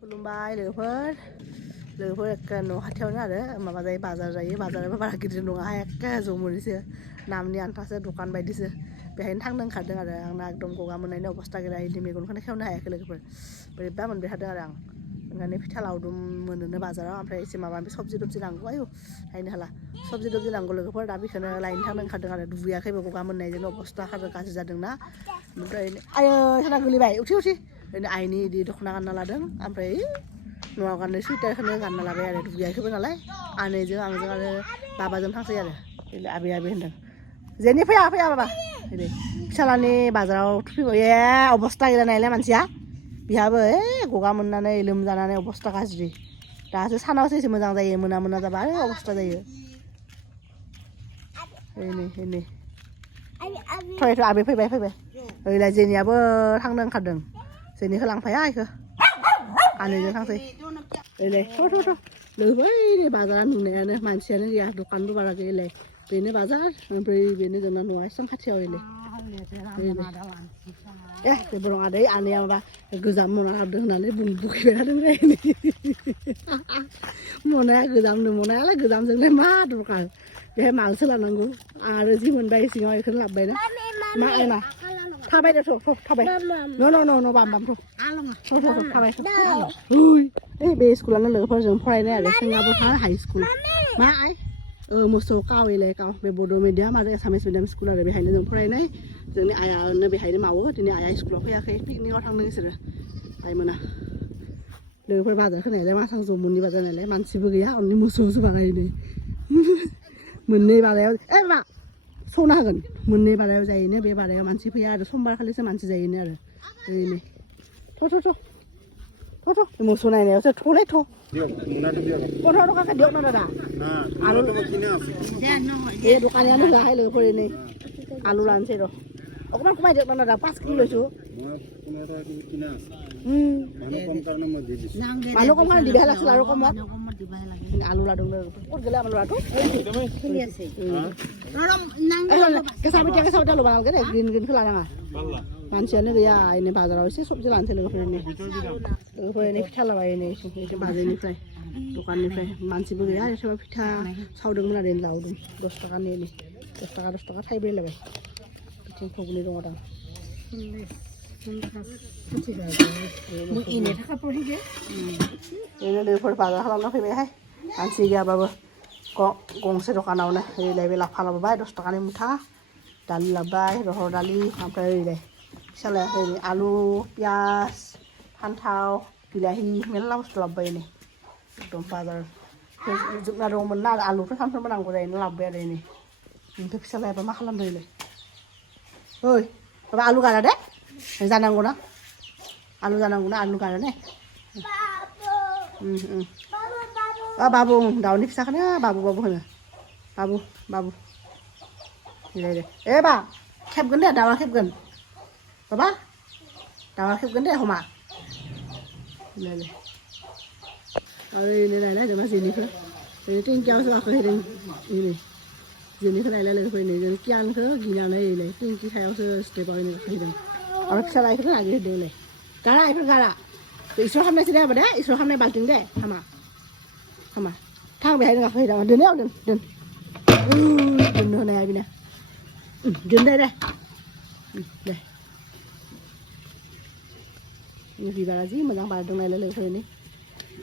खुलुमबाय लोगोफोर एखे न' खाथियावनो आरो माबा जायो बाजार जायो बाजाराबो बारा गिदिर नङा एखे ज'मोनैसो नामनि आन्थासो दखान बायदिसो बेहायनो थांनो ओंखारदों आरो आंना एकदम गगा मोननायनि अबस्था गैला इदि मेगनखौनो खेवनो हायाखै लोगोफोर बोरैबा मोनबाय थादों आरो आं ओंखायनो फिथा लावदुम मोनोनो बाजाराव ओमफ्राय एसे माबा सबजि दबजि नांगौ आयु लायनो हाला सबजि दबजि नांगौ लोगोफोर दा बेखौनो लायनो थांनो ओंखारदों आरो दुगैयाखैबो गगा मोननायजोंनो अबस्था गाज्रि जादोंना ओमफ्राय आयो साना गोलैबाय उथि ओरैनो आइनि इदि दख'ना गानना लादों ओमफ्राय न'आव गाननाय सुइटारखौनो गानना लाबाय आरो दुगैयाखैबो नालाय आनैजों आंजों आरो बाबाजों थांसै आरो आबै होनदों जेनि फैया बाबा ओरै फिसालानि बाजाराव फैबाय अबस्था गैला नायलाय मानसिया बिहाबो गगा मोननानै लोमजानानै अबस्था गाज्रि दासो सानावसो एसे मोजां जायो मोना जाबा आरो अबस्था जायो नै आबै फैबाय ओइलाय जेनियाबो थांनो ओंखारदों जेनिखौ लांफाया इखौ आनैजों थांसै ओइलाय थ' लोगोफोर बाजारा नुनायानो मानसियानो गैया दखानबो बारा गैयालाय बेनो बाजार ओमफ्राय बेनो जोंना न'आ एसेबां खाथियाव ओइलाय जेबो नङा दै आनैया माबा गोजाम मना लाबोदों होननानै बुखैबाय थादों मनाया गोजामनो मनायालाय गोजामजोंलाय मा दरखार बेहाय मालसो लानांगौ आरो जि मोनबाय सिङाव बेखौनो लाबोबायना मा आयना थाबाय दे थाबाय न' बाम थाबाय बे स्कुलानो लोगोफोरजों फरायनाय आरो जोंनाबो हाइ स्कुल मा आइ मोसौ कावैलाय काव बे बड' मिडियाम आरो एसामिस मिडियाम स्कुल आरो बेहायनो जों फरायनाय जोंनि आइयानो बेहायनो मावो दिनै आइया स्कुलाव फैयाखै पिकनिकआव थांदों बिसोरो आइमोना लोगोफोर बाजार होनायलाय मा थां जमुननि बाजार नालाय मानसिबो गैया अनलि मोसौसो बानायनो मोननै बारायाव मा सौना होगोन मोननै बारायाव जायोनो बे बारायाव मानसि फैया आरो समबार खालिसो मानसि जायोनो आरो ओरैनो थ' मोसौ नायनायावसो थ'लै थ' 15 টকাকে দিয়ক না দাদা আলু এই দোকানীয়ানো আহে লোকৰে আলু লানছে ৰ অকণমান কমাই দিয়ক না দাদা 5 কিলো লৈছোঁ মানুহ কম কাৰণে দিবাহে লাগিছিল আৰু কমত আলু লাডু ক'ত গ'লে আমাৰ ল'ৰাটো কেঁচা পিঠা ল'ব নালাগে দেই গ্ৰীণखौ লাগাঙা मानसियानो गैया एने बाजाराव एसे सबजि लानोसै लोगोफोर एने फिथा लाबाय एने बाजारनिफ्राय दखाननिफ्राय मानसिबो गैया एसेबां फिथा सावदोंमोन आरो लावदुम 10 टाकानि एने 10 टाका थाइब्रै लाबाय बिथिं घुगुनि दङ दां एने लोगोफोर बाजार खालामना फैबायहाय मानसि गैयाबाबो गंसे दखानावनो ओरैलाय लाफा लाबोबाय 10 टाकानि मुथा दालि लाबोबाय रहर दालि ओमफ्राय ओरैलाय फिसालाया ओरै आलु पियाज फान्थाव बिलाहि मेरला बुस्थु लाबोबाय एने एकदम बाजार जोबना दंमोन ना आलुफोर सानफ्रोमबो नांगौ जायोना लाबोबाय आरो एने ओमफ्राय फिसालायाबा मा खालामदों एलाय ओइ माबा आलु गारा दे जानांगौना आलु गारा ने बाबु दाउनि फिसाखौनो बाबु होनो बाबु बा खेबगोन दे दाउआ खेबगोन बाबा दाउआ खेबगोन दे हमा आरो एने नायलाय जोंना जेनिखौ टेंकियावसो गाखोहैदों एनै जेनिखौ नायलाय लोगोफोर जों कियानखौ गिनानै एलाय टेंकि सायावसो स्टेपाव एनै गाखोहैदों आरो फिसा लायखौनो नागिरहैदों एलाय गारा बेफोर गारा इसोर खालामनायसो दे होनबा दे इसोर खालामनाय बाल्थिं दे हामा थां बेहायनो गाखोहैदों दोननायाव दोन दोननो होनो हाया बिना दोन दे बिबारा जि मोजां बारदों नायलाय लोगोफोरनि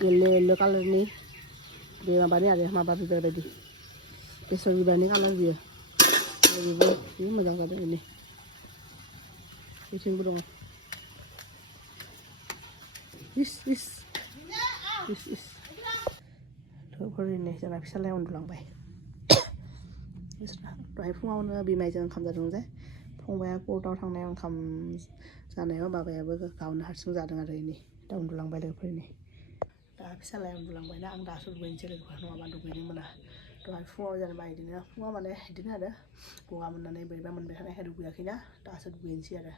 येल्ल' कालारनि बे माबानि आरो माबा बिबार बायदि बेसर बिबारनि कालार बियो बेबो जि मोजां जादों एनै बिथिंबो दङ इस लोगोफोरनि जोंना फिसालाया उन्दुलांबाय दहाय फुङावनो बिमाइजों ओंखाम जादों जे फंबाया कर्टआव थांनायाव ओंखाम जानायाव बाबायाबो गावनो हारसिं जादों आरो एनै दा उन्दुलांबाय लोगोफोरनि दा फिसालाया उन्दुलांबायना आं दासो दुगैनोसै लोगोफोर नङाबा दुगैनो मोना दहाय फुङाव जेनेबा बिदिनो फुङाव माने बिदिनो आरो गगा मोननानै बोरैबा मोनबाय थानायखाय दुगैयाखैना दासो दुगैनोसै आरो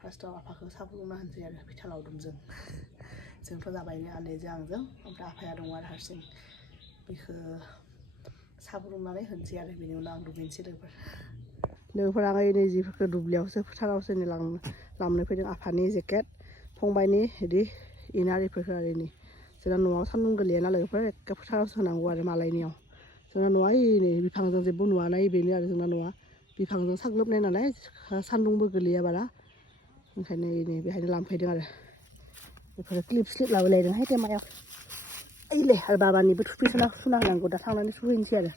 फार्स्टआव आफाखौ साहा फुदुंना होनोसै आरो फिथा लावदुमजों जोंथ' जाबायनो आनैजों आंजों ओमफ्राय आफाया दङ आरो हारसिं बेखौ साहा फुदुंनानै होनोसै आरो बेनि उनाव आं दुगैनोसै लोगोफोर आं नै जिफोरखौ दुब्लियावसो फोथारावसो लांनो फैदों आफानि जेकेट फंबायनि बिदि इनारिफोरखौ आरो इनि जोंना न'आव सान्दुं गोलैया नालाय लोगोफोर एखे फोथारावसो होनांगौ आरो मालायनियाव जोंना न'आ नै बिफांजों जेबो नुवा नाय बेनो आरो जोंना न'आ बिफांजों साग्लोबनाय नालाय सान्दुंबो गोलैया बारा ओंखायनो नै बेहायनो लांफैदों आरो बेफोरो क्लिप स्लिप लाबोलायदोंहाय टेमायाव ओइले आरो बाबानिबो थुफि सुना होनांगौ दा थांनानै सुहैनोसै आरो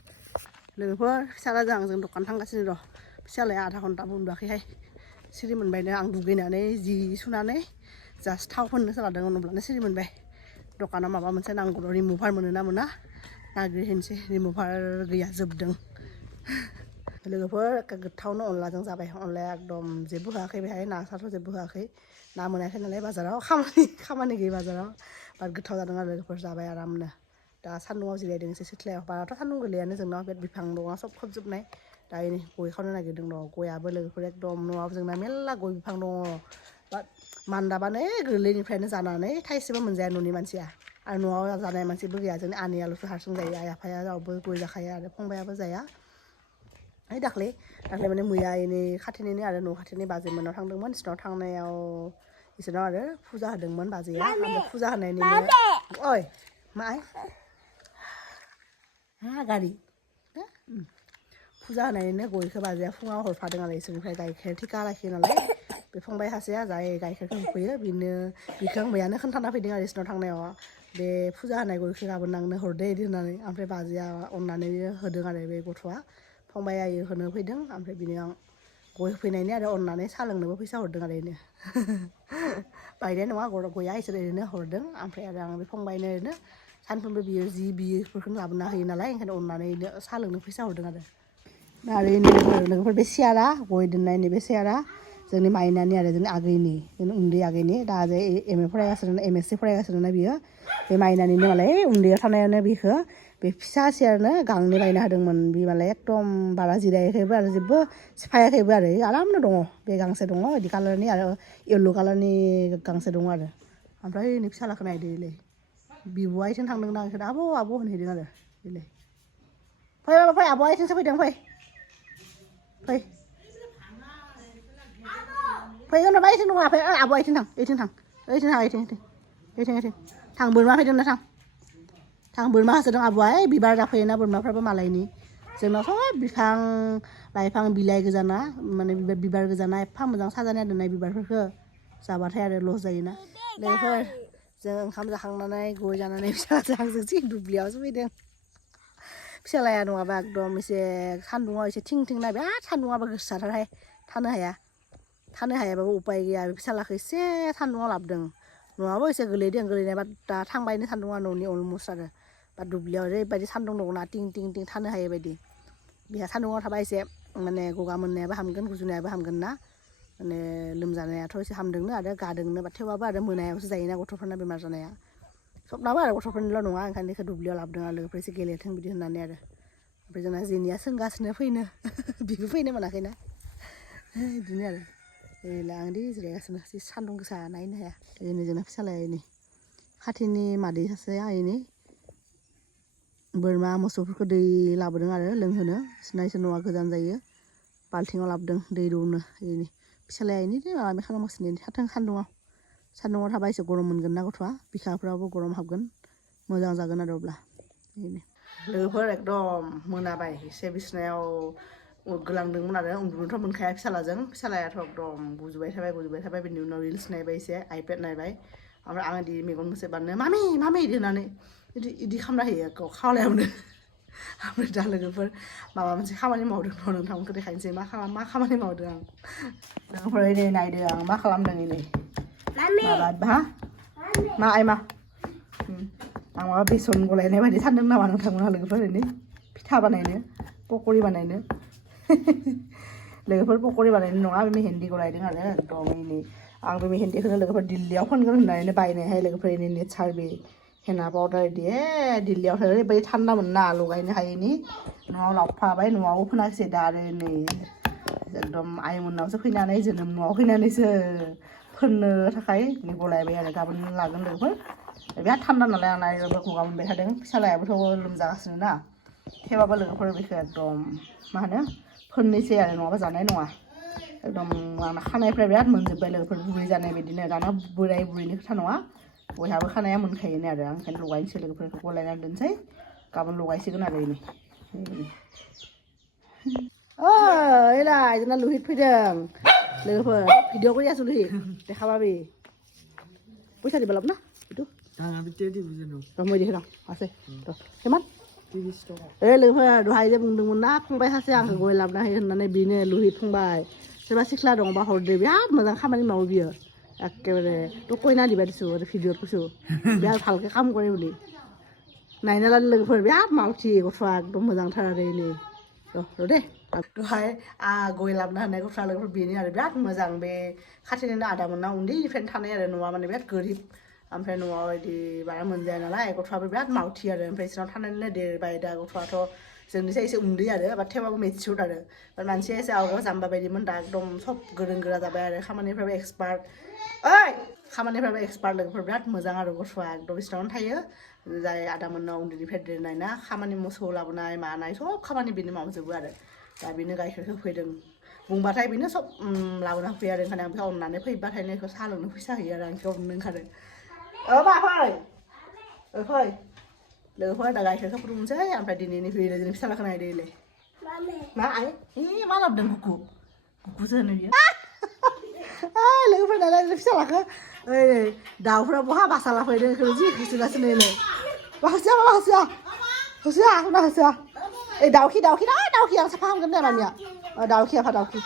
लोगोफोर फिसालाजों आंजों दखान थांगासिनो र' फिसालाया आधा घन्टा उन्दुआखैहाय सिरि मोनबायनो आं दुगैनानै जि सुनानै जास्ट थाव फोननोसो लादों अब्लानो सिरि मोनबाय दखानाव माबा मोनसे नांगौ रिमुभार मोनो ना मोना नागिरहैनोसै रिमुभार गैया जोबदों लोगोफोर गोथावनो अनलाजों जाबाय अनलाया एकदम जेबो होआखै बेहाय ना साथ' जेबो होआखै ना मोनाखै नालाय बाजाराव खामानि गैयै बाजाराव बाट गोथाव जादों आरो लोगोफोर जाबाय आरामनो दा सान्दुङाव जिरायदों एसे सिथ्लायाव बाराथ' सान्दुं गोलैयानो जोंनाव बे बिफां दङ सब खोबजोबनाय दा नै गय खावनो नागिरदों र' गयाबो लोगोफोर एकदम न'आव जोंना मेरला गय बिफां दङ बाट मान्दाबानो गोरलैनिफ्रायनो जानानै थाइसेबो मोनजाया न'नि मानसिया आरो न'आव जानाय मानसिबो गैया जोंनि आनैयाल'सो हारसिं जायो आइ आफाया रावबो गय जाखाया आरो फंबायाबो जाया ओइ दाख्लै माने मैया एनै खाथिनिनो आरो न' खाथिनि बाजैमोनाव थांदोंमोन बिसोरनाव थांनायाव बिसोरनाव आरो फुजा होदोंमोन बाजैया ओमफ्राय फुजा होनायनि ओइ मा गारि फुजा होनायनिनो गयखौ बाजैया फुङाव हरफादों आरो इसोरनिफ्राय गाइखेर थिखा लाखियो नालाय बे फंबाय सासेया जाय गाइखेरखौ होफैयो बिखौ आं मैयानो खोन्थाना फैदों आरो इसोरनाव थांनायाव बे फुजा होनाय गयखौ गाबोन आंनो हरदे इदि होननानै ओमफ्राय बाजैया अननानै होदों आरो बे गथ'आ फंबाया होनो फैदों ओमफ्राय बिनो आं गय होफैनायनि आरो अननानै साहा लोंनोबो फैसा हरदों आरो बेनो बायनाय नङा गया इसोर ओरैनो हरदों ओमफ्राय आरो आं बे फंबायनो ओरैनो सानफ्रोमबो बियो जि बियो बेफोरखौनो लाबोना होयो नालाय ओंखायनो अननानै साहा लोंनो फैसा हरदों आरो लोगोफोर बे सियारा गय दोननाय नैबे सियारा जोंनि माइनानि आरो जोंनि आगैनि जोंनि उन्दै आगैनि दा जे एम ए फरायगासिनो एम एस सि फरायगासिनो ना बियो बे माइनानिनो मालाय उन्दैयाव थानायावनो बिखौ बे फिसा सियारनो गांनै बायना होदोंमोन बे मालाय एकदम बारा जिरायाखैबो आरो जेबो सिफायाखैबो आरो आरामनो दङ बे गांसे दङ बिदि कालारनि आरो येल्ल' कालारनि गांसे दङ आरो ओमफ्राय नै फिसालाखौ नायदो इलाय बिब'आ इथिं थांदोंना ओंखायनो आब' होनहैदों आरो इलाय फै आब'आ इथिंसो फैदों फै होनोबा इथिं नङा फै आब'आ इथिं थां बोरमा फैदोंना थां बोरमा होसोदों आब'आ बिबार जाफैयोना बोरमाफ्राबो मालायनि जोंनाव सब बिफां लाइफां बिलाइ गोजाना माने बिबार गोजाना एफा मोजां साजायना दोननाय बिबारफोरखौ जाबाथाय आरो लस जायोना लोगोफोर जों ओंखाम जाखांनानै गय जानानै फिसाजों आंजों जि दुब्लियावसो फैदों फिसालाया नङाबा एकदम एसे सान्दुङाव एसे थिं थिं नाय बिराद सान्दुङाबो गोसाथारहाय थानो हायाबाबो उपाय गैया बे फिसालाखौ एसे सान्दुङाव लाबोदों न'आबो एसे गोलैदों गोलैनायबा दा थांबायनो सान्दुङा न'नि अलमस्ट आरो बा दुब्लियाव ओरैबायदि सान्दुं दङना थिं थिं थानो हायै बायदि बेहा सान्दुङाव थाबा एसे माने गगा मोननायाबो हामगोन गुजुनायाबो हामगोन ना माने लोमजानायाथ' एसे हामदोंनो आरो गादोंनो बा थेवबाबो आरो मोनायावसो जायोना गथ'फोरना बेमार जानाया सबनाबो आरो गथ'फोरनिल' नङा ओंखायनो बेखौ दुब्लियाव लाबोदों आरो लोगोफोर एसे गेलेथों बिदि होननानै आरो ओमफ्राय जोंना जेनिया सोंगासिनो फैनो बिबो फैनो मोनाखैना बिदिनो आरो आंदि जिरायगासिनो जि सान्दुं गोसा नायनो हाया ओरैनो जोंना फिसालाया नै खाथिनि मादै सासेया एनै बोरमा मोसौफोरखौ दै लाबोदों आरो लोंहोनो सिनायसो न'आ गोजान जायो बाल्थिङाव लाबोदों दै दौनो एनै फिसालाया एनै माबा खालामगासिनो थाथों सान्दुङाव थाबा एसे गरम मोनगोन ना गथ'आ बिखाफ्रावबो गरम हाबगोन मोजां जागोन आरो अब्ला बेनो लोगोफोर एकदम मोनाबाय एसे बिसिनायाव गोलांदोंमोन आरो उन्दुनोथ' मोनखाया फिसालायाथ' एकदम गुजुबाय थाबाय बिनि उनाव रिल्स नायबाय एसे आइपेड नायबाय ओमफ्राय आं इदि मेगन मोसेबानो मामि इदि होननानै इदि खालामना होयो खावलायावनो ओमफ्राय दा लोगोफोर माबा मोनसे खामानि मावदों र' नोंथांमोनखौ देखायनोसै मा खामानि मावदों आं लोगोफोर नै नायदो आं मा खालामदों नै माबा मा आइमा आं माबा बेसन गलायनाय बायदि सानदों नामा नोंथांमोनहा लोगोफोर ओरैनो फिथा बानायनो पक'रि बानायनो लोगोफोर पक'रि बानायनो नङा बे मेहेन्दि गलायदों आरो एकदम नै आं बे मेहेन्दिखौनो लोगोफोर दिल्लीयाव फानगोन होननानै बायनायहाय लोगोफोर नै नेचार बे हेना पाउदार इदि दिल्लीयाव ओरैबायदि थान्दामोन ना लगायनो हायैनि न'आव लाबोफाबाय न'आवबो फोनाखिसै दा आरो नै एकदम आइमोननावसो फैनानै जोनोम न'आव फैनानैसो फोननो थाखाय गलायबाय आरो गाबोन लागोन लोगोफोर बिराद थान्दा नालाय आंना गगा मोनबाय थादों फिसालायाबोथ' लोमजागासिनो ना थेवबाबो लोगोफोर बेखौ एकदम मा होनो फोननोसै आरो नङाबा जानाय नङा एकदम आंना खानायफ्रा बिराद मोनजोब्बाय लोगोफोर बुरै जानाय बायदिनो दाना बोराय बुरैनि खोथा नङा बयहाबो खानाया मोनखायो ने आरो आं ओंखायनो लगायनोसै लोगोफोरखौ गलायनानै दोनसै गाबोन लगायसिगोन आरो इनि ओइलाय जोंना लुहित फैदों लोगोफोर भिडिअ কৰি আছো লুহিত দেখা পাবি পইচা দিব অলপ না এইটো মই দিহে নাও আছে কিমান এই लोगोफोर दहाय जे बुंदोंमोन ना फंबाय सासे आंखौ गय लाबोना होयो होननानै बेनो लुहित फंबाय सोरबा सिख्ला दंबा हरदो बिराद मोजां खामानि मावो बियो एखेबारे तो कयना दिबा दिसु आरो भिडिअ'त কৈছো बिराद ভালকে কাম কৰে বুলি नायना लानो लोगोफोर बिराद मावथि गथ'आ एकदम मोजांथार आरो इनि र' दे दहाय गय लाबोना होनाय गथ'आ लोगोफोर बेनो आरो बिराद मोजां बे खाथिनिनो आदामोनना उन्दैनिफ्रायनो थानाय आरो न'आ माने बिराद गोरिब ओमफ्राय न'आव बिदि बारा मोनजाया नालाय गथ'आबो बिराद मावथि आरो ओमफ्राय बिसोरनाव थानानैनो देरबाय दा गथ'आथ' जोंनिसाय एसे उन्दै आरो बाट थेवबाबो मेचिउर्ड आरो मानसिया एसे आवगायाव जाम्बा बायदिमोन दा एकदम सब गोरों गोरा जाबाय आरो खामानिफ्राबो एक्सपार्ट ओइ खामानिफ्राबो एक्सपार्ट लोगोफोर बिराद मोजां आरो गथ'आ एकदम बिसोरनावनो थायो जाय आदामोननाव उन्दैनिफ्राय देरनाय ना खामानि मोसौ लाबोनाय मानाय सब खामानि बेनो मावजोबो आरो दा बेनो गाइखेर होफैदों बुंबाथाय बेनो सब लाबोना होफैयो आरो ओंखायनो आं बेखौ अननानै फैबाथाय बेखौ साहा लोंनो फैसा होयो आरो आं बेखौ अननो ओंखारो बा फै लोगोफोर दा गाइखेरखौ फुदुंसै ओमफ्राय दिनैनि फैयो जोंनि फिसालाखौ नायदो इलाय मा आइ मा लाबोदों गुकुसो होनो बियो लोगोफोर दालाय फिसालाखौ ओइ दाउफ्रा बहा बासा लाफैदों बेखौ जि होसोगासिनो इलाय होसोआ होसोआ ओइ दाउखि ना दाउखि आं साफा खालामगोन दे मामिया दाउखि आफा दाउखि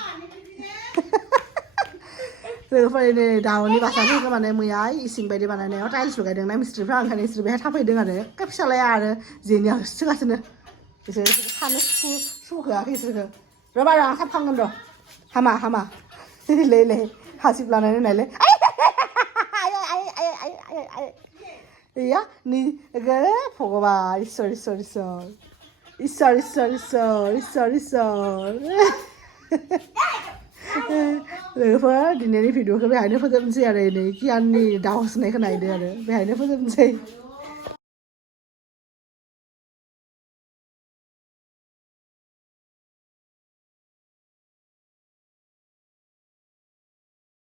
लोगोफोर नै दाउनि बासाफोरखौ माने मैया इसिं बायदि बानायनायाव टाइल्स लगायदोंना मिस्ट्रिफ्रा ओंखायनो इसोर बेहाय थाफैदों आरो फिसालाया आरो जेनिया होसोगासिनो बिसोर सानो सुखोआखै इसोरखौ र' बार' आं साफा खालामगोन र' हामा लै हासिब लानानै नायलै नि भगवान इसोर लोगोफोर दिनैनि भिडिअखौ बेहायनो फोजोबनोसै आरो नै कियाननि दाउ होसोनायखौ नायदो आरो बेहायनो फोजोबनोसै